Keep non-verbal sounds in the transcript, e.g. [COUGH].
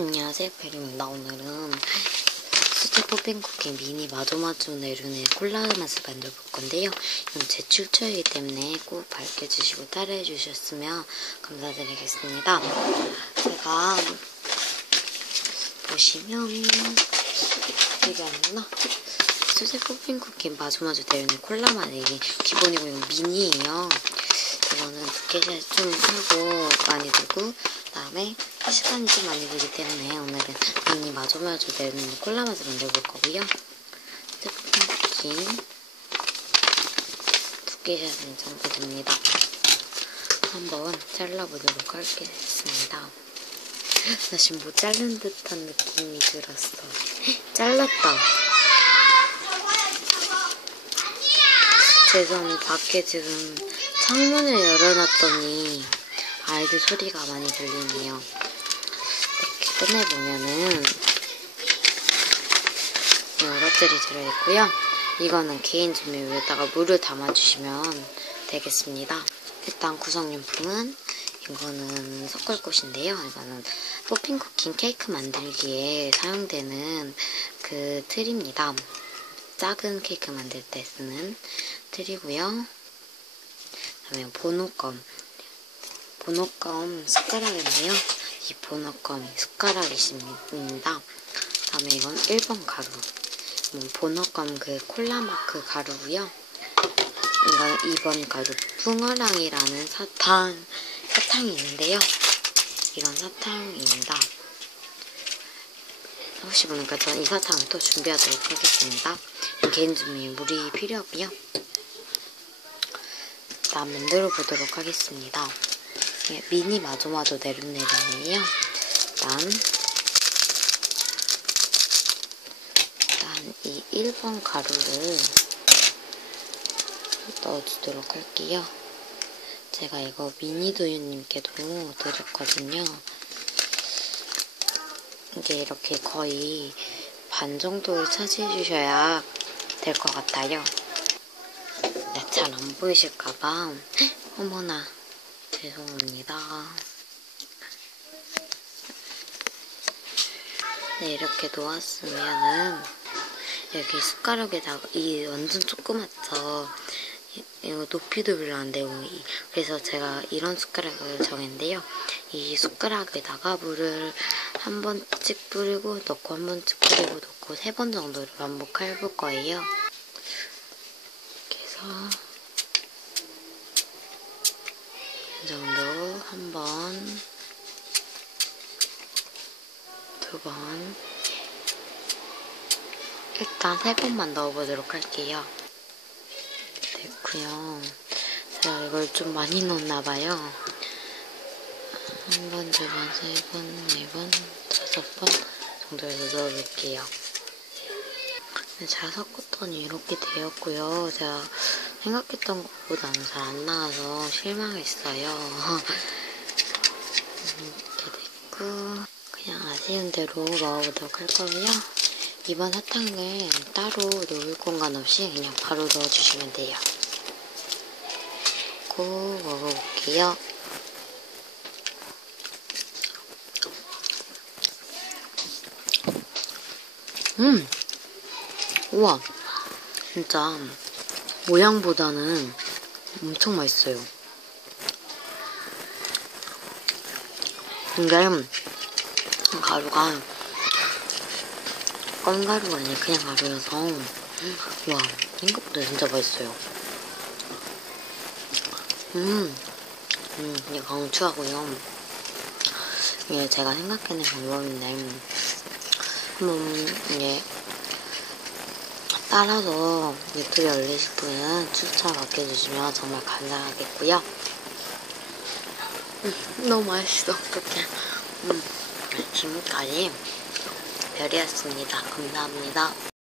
안녕하세요 베리입니다. 오늘은 수제 뽀핑 쿠키 미니 마조마조 내륜의 콜라 맛을 만들어 볼 건데요. 이건 제 출처이기 때문에 꼭 밝혀주시고 따라해 주셨으면 감사드리겠습니다. 제가 보시면 이게 아니구나? 수제 뽀핑 쿠키 마조마조 내륜의 콜라 맛이 기본이고 이건 미니예요. 이거는 두께샷 좀 하고 많이 두고 그다음에 시간이 좀 많이 들기 때문에 오늘은 미니 마조마조 내는 콜라 맛을 만들어볼 거고요. 쿠키 두께샷은 이 정도 됩니다. 한번 잘라보도록 하겠습니다. [LAUGHS] 나 지금 뭐 자른 듯한 느낌이 들었어. [LAUGHS] 잘랐다. 죄송 밖에 지금 창문을 열어놨더니 아이들 소리가 많이 들리네요. 이렇게 꺼내보면은 여러들이 들어있고요. 이거는 개인 조미료에다가 물을 담아주시면 되겠습니다. 일단 구성용품은 이거는 섞을 곳인데요. 이거는 뽀핑 쿠킹 케이크 만들기에 사용되는 그 틀입니다. 작은 케이크 만들 때 쓰는 틀이고요. 그다음에 보노껌. 보노껌 숟가락인데요. 이 보노껌 숟가락이십니다. 다음에 이건 1번 가루. 보노껌 그 콜라마크 가루고요. 이건 2번 가루. 붕어랑이라는 사탕, 사탕이 있는데요. 이런 사탕입니다. 혹시 모르니까 저는 이 사탕을 또 준비하도록 하겠습니다. 개인 준비 물이 필요하고요. 일단 만들어 보도록 하겠습니다. 예, 미니 마조마조 내름내름이에요. 일단 일단 이 1번 가루를 넣어주도록 할게요. 제가 이거 미니 도유님께도 드렸거든요. 이게 이렇게 거의 반 정도를 차지해 주셔야 될 것 같아요. 네, 잘안 보이실까봐. 어머나, 죄송합니다. 네, 이렇게 놓았으면은, 여기 숟가락에다가, 이 완전 조그맣죠? 이거 높이도 별로 안 되고, 그래서 제가 이런 숟가락을 정했는데요. 이 숟가락에다가 물을 한 번씩 뿌리고, 넣고 한 번씩 뿌리고, 넣고 세 번 정도를 반복해 볼 거예요. 이렇게 해서, 이 정도 한 번, 두 번, 일단 세 번만 넣어보도록 할게요. 됐고요. 제가 이걸 좀 많이 넣었나봐요. 한 번, 두 번, 세 번, 네 번, 다섯 번 정도에서 넣어볼게요. 잘 섞었더니 이렇게 되었고요. 제가 생각했던 것보다는 잘 안 나와서 실망했어요. [LAUGHS] 이렇게 됐고 그냥 아쉬운 대로 먹어보도록 할 거고요. 이번 사탕을 따로 놓을 공간 없이 그냥 바로 넣어주시면 돼요. 고 먹어볼게요. 음! 우와! 진짜 모양보다는 엄청 맛있어요. 근데 가루가 껌가루가 아니라 그냥 가루여서 와 생각보다 진짜 맛있어요. 음, 음 그냥 강추하고요. 이게 제가 생각해낸 방법인데 한번 이게 따라서 유튜브에 올리실 분은 추천 맡겨주시면 정말 감사하겠고요. 음, 너무 맛있어, 어떡해. 음, 지금까지 별이었습니다. 감사합니다.